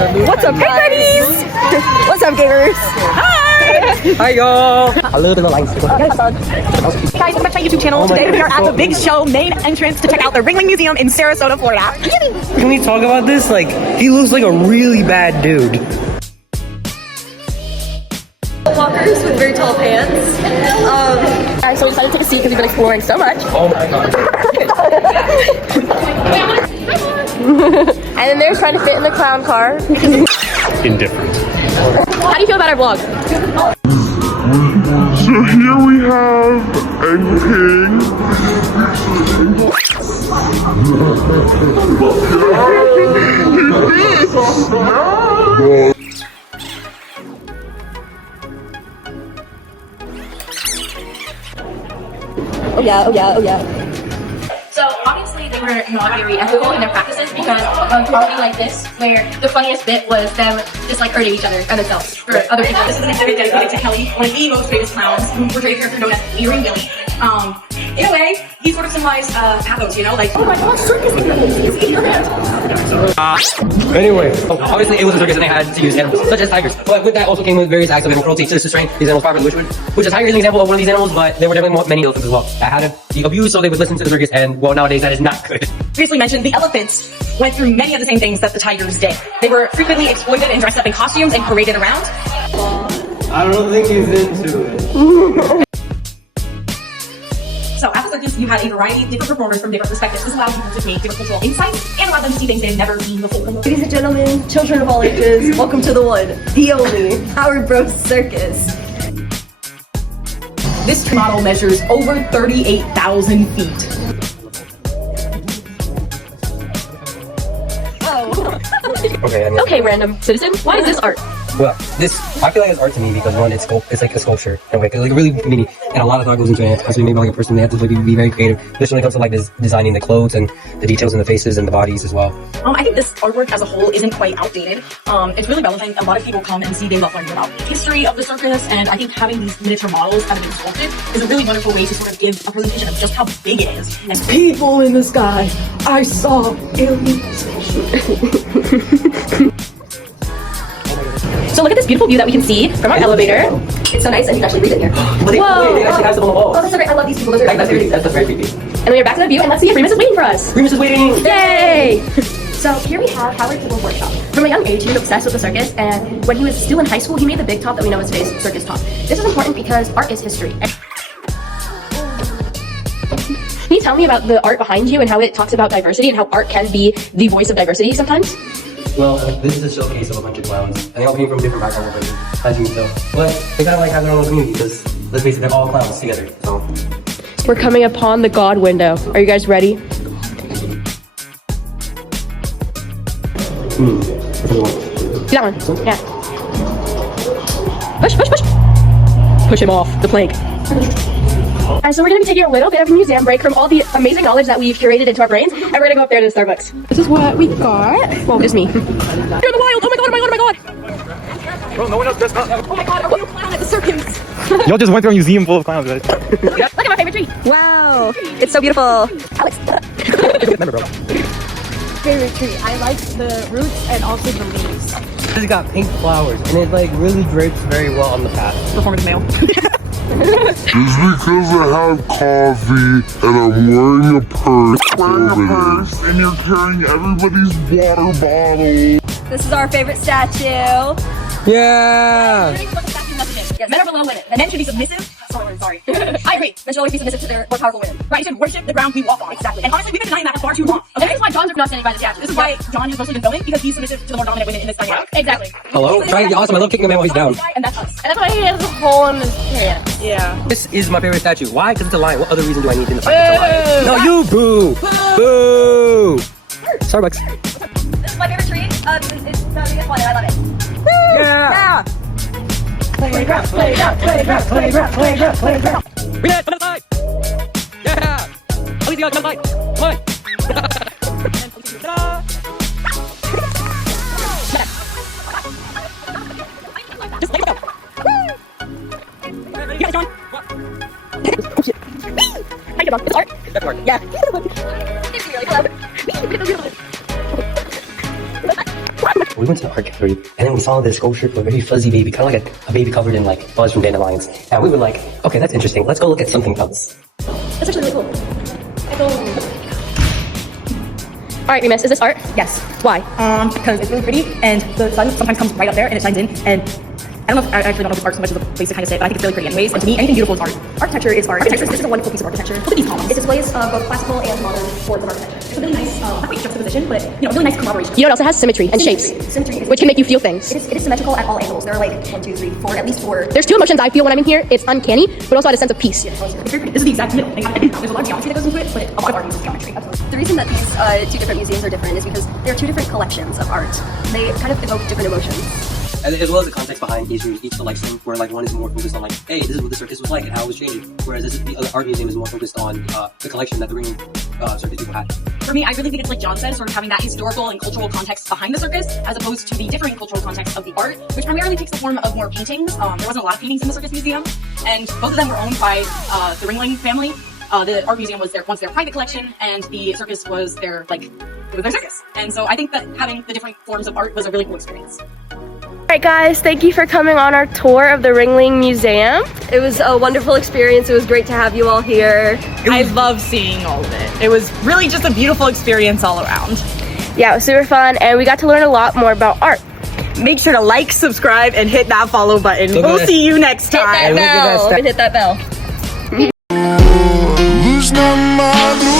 What's up, buddies? What's up, gamers? Hi! Hi, y'all! A little bit of lights. Hey guys, welcome back to my YouTube channel. Today we are at the Big Show main entrance to check out the Ringling Museum in Sarasota, Florida. Can we talk about this? Like, he looks like a really bad dude. Walkers with very tall pants. Alright, so we decided to take a seat because we've been exploring so much. Oh my god. And then they're trying to fit in the clown car. Indifferent. How do you feel about our vlog? So here we have a king. Oh yeah, oh yeah, oh yeah. So obviously they were not very ethical in their practices because of comedy like this, where the funniest bit was them just like hurting each other and themselves for other people. This is an exhibit dedicated to Kelly, one of the most famous clowns, who portrayed a character known as Earring Billy. In a way, he sort of symbolized pathos, you know, like, oh my gosh, circus animals, it's in your hands. Anyway, obviously it was a circus and they had to use animals, such as tigers. But with that also came with various acts of animal cruelty to restrain these animals properly, which a tiger is an example of one of these animals, but there were definitely many elephants as well that had to be abused so they would listen to the circus, and well, nowadays that is not good. Previously mentioned, the elephants went through many of the same things that the tigers did. They were frequently exploited and dressed up in costumes and paraded around. I don't think he's into it. So at the circus, you had a variety of different performers from different perspectives. This allowed people to gain different cultural insights and allowed them to see things they had never seen before. Ladies and gentlemen, children of all ages, welcome to the one, the only, Howard Bros Circus. This model measures over 38,000 feet. Okay, random citizen, why is this art? Well, I feel like it's art to me because one, it's like a sculpture in a way, like really mini, and a lot of thought goes into it. Especially maybe like a person, they have to like, be very creative, especially when it comes to like designing the clothes and the details in the faces and the bodies as well. I think this artwork as a whole isn't quite outdated. It's really relevant. A lot of people come and see, they love learning about the history of the circus, and I think having these miniature models that have been sculpted is a really wonderful way to sort of give a presentation of just how big it is. And people in the sky, I saw aliens. So look at this beautiful view that we can see from our elevator. It's so nice, and you can actually read it here. Whoa! They actually have some on the walls. Oh, that's so great. I love these people. Those are That's very creepy. And then we're back to the view, and let's see if Remus is waiting for us. Remus is waiting! Yay! So here we have Howard's little workshop. From a young age, he was obsessed with the circus, and when he was still in high school, he made the big top that we know as today's circus top. This is important because art is history. Can you tell me about the art behind you and how it talks about diversity and how art can be the voice of diversity sometimes? Well, this is a showcase of a bunch of clowns, and they all came from different backgrounds, as you can tell. But they kind of like have their own community because, let's face it, they're all clowns together. So we're coming upon the God window. Are you guys ready? That one. Yeah. Push, push, push. Push him off the plank. Alright, so we're going to be taking a little bit of a museum break from all the amazing knowledge that we've curated into our brains, and we're going to go up there to the Starbucks. This is what we got. Well, just me. You're in the wild! Oh my god, oh my god, oh my god! Bro, no one else dressed up. Oh my god, are we a clown at the circus? Y'all just went through a museum full of clowns, guys. Look at my favorite tree! Wow! It's so beautiful! Alex! remember, bro. Favorite tree. I like the roots and also the leaves. It's got pink flowers, and it like really drapes very well on the path. Performance male. Just because I have coffee and I'm wearing a purse, and you're carrying everybody's water bottle. This is our favorite statue. Yeah! Yes, men are below women. The men should be submissive. Sorry. I agree. Men should always be submissive to their more powerful women. Right, should worship the ground we walk on. Exactly. And honestly, we've been denying that for far too long. Okay, this is why John's not standing by the statue. This is why John has mostly been filming, because he's submissive to the more dominant women in this dynamic. Exactly. Hello? Trying to be awesome. I love kicking a man while he's down. And that's us. And that's why he has a hole in his pants. Yeah. This is my favorite statue. Why? Because it's a lion. What other reason do I need in the fight? It's a lion. No, you boo! Boo! Starbucks. This is my favorite tree. It's the biggest one, and I love it. Yeah! Playground, playground, playground, playground, playground, playground. Read it! Come outside! Yeah! Alicia, come outside! Come on! Ta-da! Just let it go! You got it, John! Oh shit! How you get on? It's art! It's art. Yeah! It's really clever! We went to the art art gallery, and then we saw this sculpture of a very fuzzy baby, kind of like a baby covered in like fuzz from dandelions. And we were like, okay, that's interesting. Let's go look at something else. That's actually really cool. Alright, Remus, is this art? Yes. Why? Because it's really pretty, and the sun sometimes comes right up there and it shines in, and I don't know if I actually don't know if it's art so much as a place to kind of say it, but I think it's really pretty anyways. And to me, anything beautiful is art. Architecture is art. This is a wonderful piece of architecture. Look at these columns. It displays both classical and modern forms of architecture. It's a really nice, not quite juxtaposition, but really nice collaboration. You know, it also has symmetry and shapes, Symmetry is, which can make you feel things. it is symmetrical at all angles. There are like 1, 2, 3, 4, at least 4. There's two emotions I feel when I'm in here. It's uncanny, but also at a sense of peace. It's very pretty. This is the exact middle. There's a lot of geometry that goes into it, but a lot of art uses geometry. The reason that these two different museums are different is because there are two different collections of art. They kind of evoke different emotions. And as well as the context behind each selection, where like one is more focused on like, hey, this is what the circus was like and how it was changing, whereas the other art museum is more focused on the collection that the ringing circus people had. For me, I really think it's like John said, sort of having that historical and cultural context behind the circus, as opposed to the differing cultural context of the art, which primarily takes the form of more paintings. There wasn't a lot of paintings in the circus museum, and both of them were owned by the Ringling family. The art museum was once their private collection, and the circus was their circus. And so I think that having the different forms of art was a really cool experience. Alright guys, thank you for coming on our tour of the Ringling Museum. It was a wonderful experience. It was great to have you all here. I love seeing all of it. It was really just a beautiful experience all around. Yeah, it was super fun, and we got to learn a lot more about art. Make sure to like, subscribe, and hit that follow button. So We'll good. see you next time. Hit that bell. Hit that bell. Lose my mind.